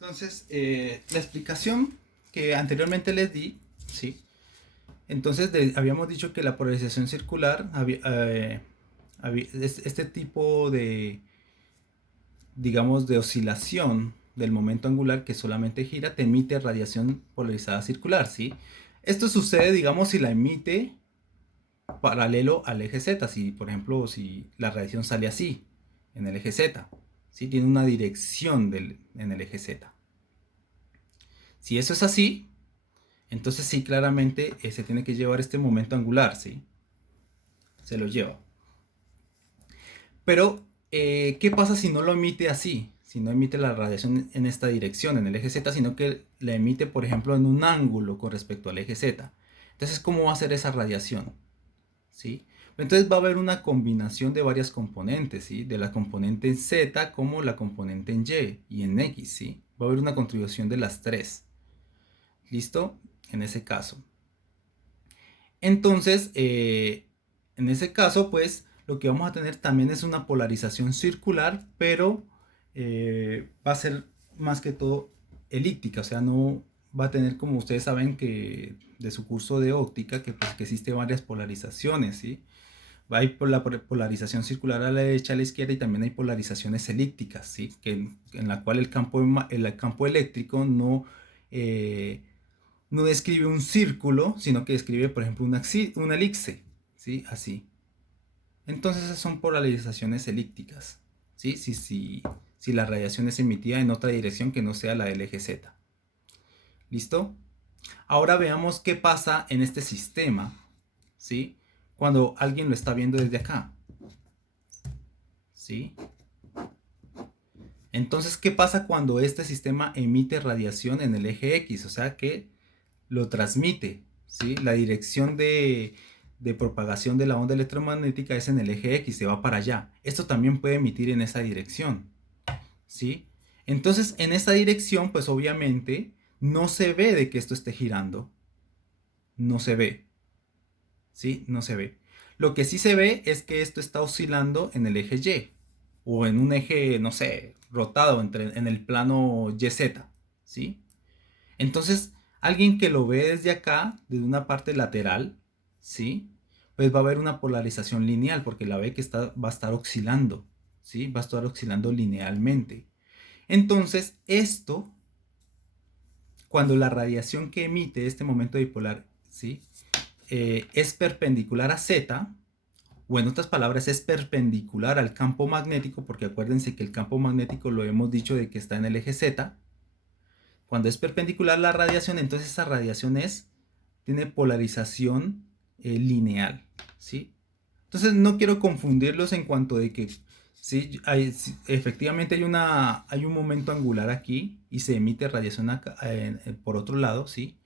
Entonces, la explicación que anteriormente les di, ¿sí? Entonces, habíamos dicho que la polarización circular, este tipo de, digamos, de oscilación del momento angular que solamente gira, te emite radiación polarizada circular, ¿sí? Esto sucede, digamos, si la emite paralelo al eje Z, si por ejemplo, si la radiación sale así, en el eje Z, ¿sí? Tiene una dirección en el eje Z. Si eso es así, entonces sí, claramente se tiene que llevar este momento angular, ¿sí? Se lo lleva. Pero, ¿qué pasa si no lo emite así? Si no emite la radiación en esta dirección, en el eje Z, sino que la emite, por ejemplo, en un ángulo con respecto al eje Z. Entonces, ¿cómo va a ser esa radiación? ¿Sí? Entonces va a haber una combinación de varias componentes, ¿sí? De la componente en Z como la componente en Y en X, ¿sí? Va a haber una contribución de las tres. ¿Listo? En ese caso. Entonces, en ese caso, pues lo que vamos a tener también es una polarización circular, pero va a ser más que todo elíptica, o sea, no va a tener, como ustedes saben que de su curso de óptica, que, pues, que existe varias polarizaciones, ¿sí? Hay por la polarización circular a la derecha, a la izquierda, y también hay polarizaciones elípticas, ¿sí? En la cual el campo eléctrico eh, no describe un círculo, sino que describe, por ejemplo, una elipse, ¿sí? Así. Entonces esas son polarizaciones elípticas, ¿sí? Si la radiación es emitida en otra dirección que no sea la del eje Z. ¿Listo? Ahora veamos qué pasa en este sistema, ¿sí? Cuando alguien lo está viendo desde acá, ¿sí? Entonces, ¿qué pasa cuando este sistema emite radiación en el eje X? O sea que lo transmite, ¿sí? La dirección de propagación de la onda electromagnética es en el eje X, se va para allá. Esto también puede emitir en esa dirección, ¿sí? Entonces, en esa dirección, pues obviamente no se ve de que esto esté girando. No se ve, ¿sí? No se ve. Lo que sí se ve es que esto está oscilando en el eje Y o en un eje, no sé, rotado en el plano YZ, ¿sí? Entonces, alguien que lo ve desde acá, desde una parte lateral, ¿sí? Pues va a haber una polarización lineal porque la ve que va a estar oscilando, ¿sí? Va a estar oscilando linealmente. Entonces, esto, cuando la radiación que emite este momento dipolar, ¿sí? Es perpendicular a Z, o en otras palabras, es perpendicular al campo magnético, porque acuérdense que el campo magnético lo hemos dicho de que está en el eje Z. Cuando es perpendicular la radiación, entonces esa radiación tiene polarización lineal, ¿sí? Entonces no quiero confundirlos en cuanto de que sí, efectivamente hay un momento angular aquí y se emite radiación acá, por otro lado, ¿sí?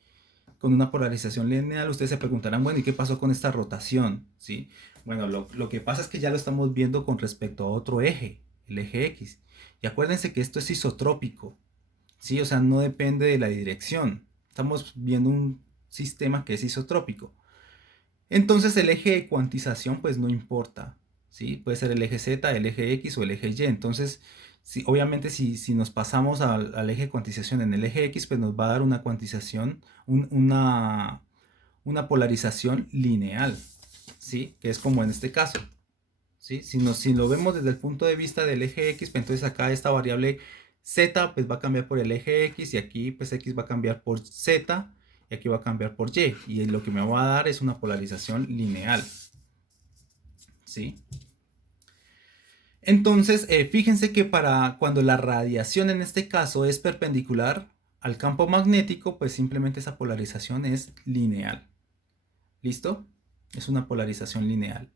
Con una polarización lineal. Ustedes se preguntarán, bueno, ¿y qué pasó con esta rotación? ¿Sí? Bueno, lo que pasa es que ya lo estamos viendo con respecto a otro eje, el eje X. Y acuérdense que esto es isotrópico, ¿sí? O sea, no depende de la dirección. Estamos viendo un sistema que es isotrópico. Entonces el eje de cuantización pues no importa, ¿sí? Puede ser el eje Z, el eje X o el eje Y. Entonces, obviamente si nos pasamos al eje de cuantización en el eje X, pues nos va a dar una cuantización, una polarización lineal, ¿sí? Que es como en este caso, ¿sí? Si lo vemos desde el punto de vista del eje X, pues entonces acá esta variable Z pues va a cambiar por el eje X y aquí pues X va a cambiar por Z y aquí va a cambiar por y lo que me va a dar es una polarización lineal, ¿sí? Entonces, fíjense que para cuando la radiación en este caso es perpendicular al campo magnético, pues simplemente esa polarización es lineal. ¿Listo? Es una polarización lineal.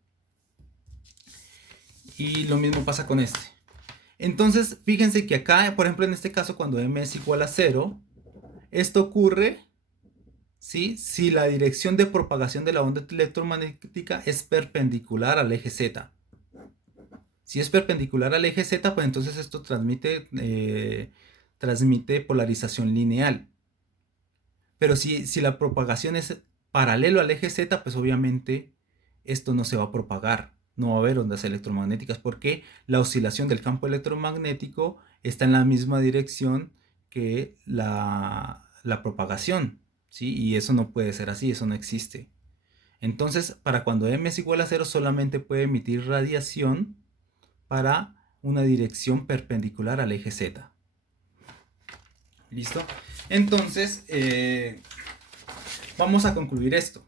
Y lo mismo pasa con este. Entonces, fíjense que acá, por ejemplo, en este caso, cuando m es igual a 0, esto ocurre, ¿sí? Si la dirección de propagación de la onda electromagnética es perpendicular al eje Z. Si es perpendicular al eje Z, pues entonces esto transmite polarización lineal. Pero si la propagación es paralelo al eje Z, pues obviamente esto no se va a propagar. No va a haber ondas electromagnéticas porque la oscilación del campo electromagnético está en la misma dirección que la propagación, ¿sí? Y eso no puede ser así, eso no existe. Entonces, para cuando m es igual a 0, solamente puede emitir radiación para una dirección perpendicular al eje Z. ¿Listo? Entonces, vamos a concluir esto,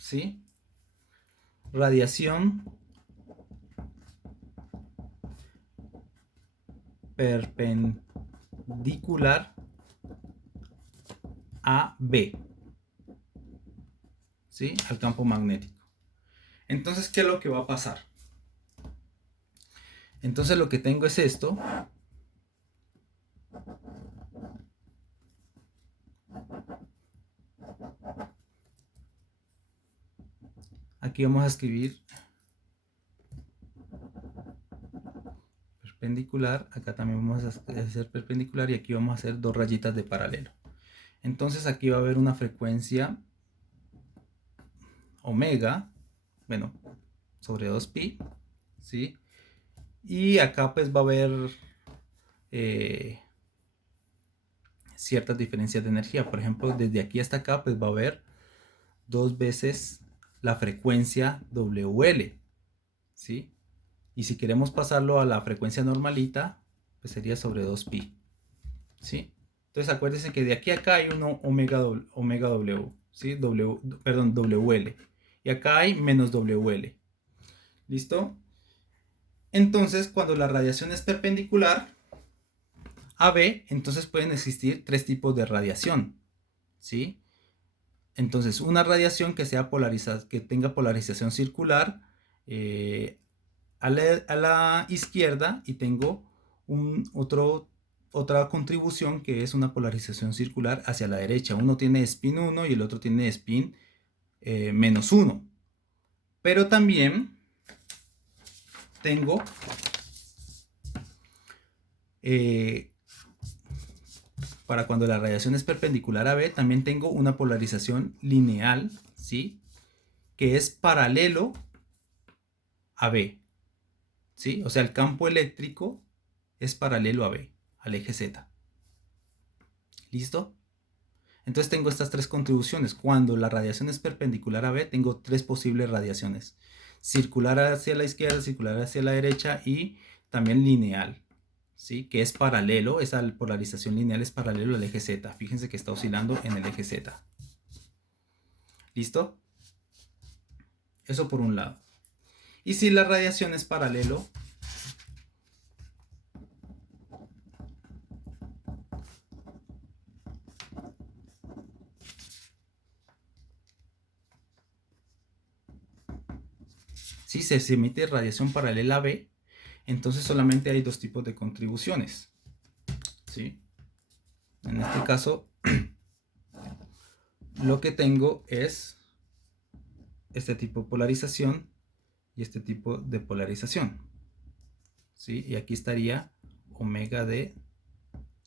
¿sí? Radiación perpendicular a B, ¿sí? Al campo magnético. Entonces, ¿qué es lo que va a pasar? Entonces lo que tengo es esto. Aquí vamos a escribir perpendicular. Acá también vamos a hacer perpendicular y aquí vamos a hacer dos rayitas de paralelo. Entonces aquí va a haber una frecuencia omega, bueno, sobre 2pi, ¿sí? Y acá pues va a haber ciertas diferencias de energía. Por ejemplo, desde aquí hasta acá pues va a haber 2 veces la frecuencia WL, ¿sí? Y si queremos pasarlo a la frecuencia normalita, pues sería sobre 2pi, ¿sí? Entonces acuérdense que de aquí a acá hay uno omega W, ¿sí? Perdón, WL. Y acá hay menos WL. ¿Listo? Entonces, cuando la radiación es perpendicular a B, entonces pueden existir tres tipos de radiación, ¿sí? Entonces, una radiación que sea que tenga polarización circular a la izquierda, y tengo otra contribución que es una polarización circular hacia la derecha. Uno tiene spin 1 y el otro tiene spin menos 1. Pero también tengo para cuando la radiación es perpendicular a B, también tengo una polarización lineal, ¿sí? Que es paralelo a B, ¿sí? O sea, el campo eléctrico es paralelo a B, al eje Z. ¿Listo? Entonces tengo estas tres contribuciones. Cuando la radiación es perpendicular a B, tengo tres posibles radiaciones. Circular hacia la izquierda, circular hacia la derecha y también lineal, ¿sí? Que es paralelo, esa polarización lineal es paralelo al eje Z. Fíjense que está oscilando en el eje Z. ¿Listo? Eso por un lado. Y si la radiación es paralelo si se emite radiación paralela a B, entonces solamente hay dos tipos de contribuciones, ¿sí? En este caso, lo que tengo es este tipo de polarización y este tipo de polarización, ¿sí? Y aquí estaría omega d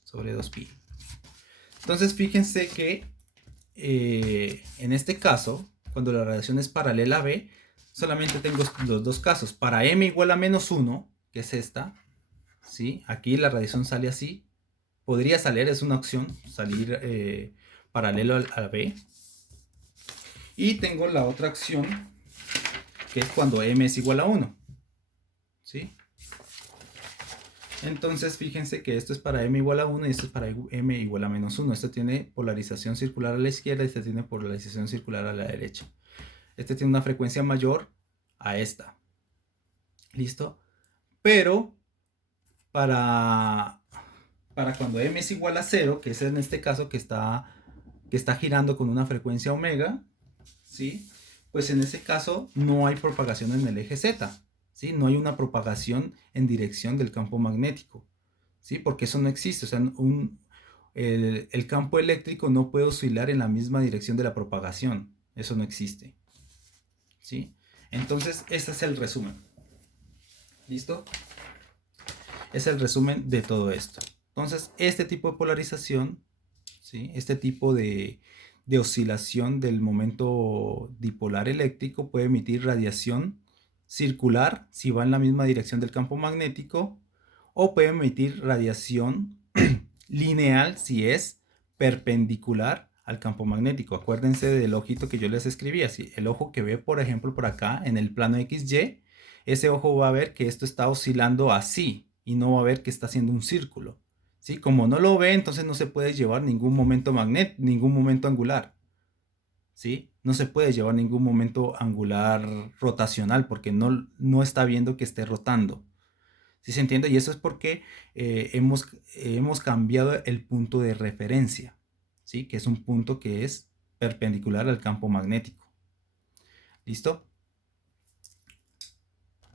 sobre 2pi. Entonces fíjense que en este caso, cuando la radiación es paralela a B, solamente tengo los dos casos. Para m igual a menos 1, que es esta, ¿sí? Aquí la radiación sale así. Podría salir, es una opción, salir paralelo a B. Y tengo la otra acción, que es cuando m es igual a 1, ¿sí? Entonces fíjense que esto es para m igual a 1 y esto es para m igual a menos 1. Esto tiene polarización circular a la izquierda y este tiene polarización circular a la derecha. Este tiene una frecuencia mayor a esta. ¿Listo? Pero para cuando m es igual a 0, que es en este caso que está girando con una frecuencia omega, ¿sí? Pues en ese caso no hay propagación en el eje Z, ¿sí? No hay una propagación en dirección del campo magnético, ¿sí? Porque eso no existe. O sea, el campo eléctrico no puede oscilar en la misma dirección de la propagación. Eso no existe, ¿sí? Entonces, ese es el resumen. ¿Listo? Es el resumen de todo esto. Entonces, este tipo de polarización, ¿sí? Este tipo de oscilación del momento dipolar eléctrico puede emitir radiación circular si va en la misma dirección del campo magnético, o puede emitir radiación lineal si es perpendicular al campo magnético. Acuérdense del ojito que yo les escribí, así, el ojo que ve, por ejemplo, por acá en el plano XY, ese ojo va a ver que esto está oscilando así y no va a ver que está haciendo un círculo. ¿Sí? Como no lo ve, entonces no se puede llevar ningún momento ningún momento angular. ¿Sí? No se puede llevar ningún momento angular rotacional porque no está viendo que esté rotando. ¿Sí se entiende? Y eso es porque hemos cambiado el punto de referencia, ¿sí? Que es un punto que es perpendicular al campo magnético. ¿Listo?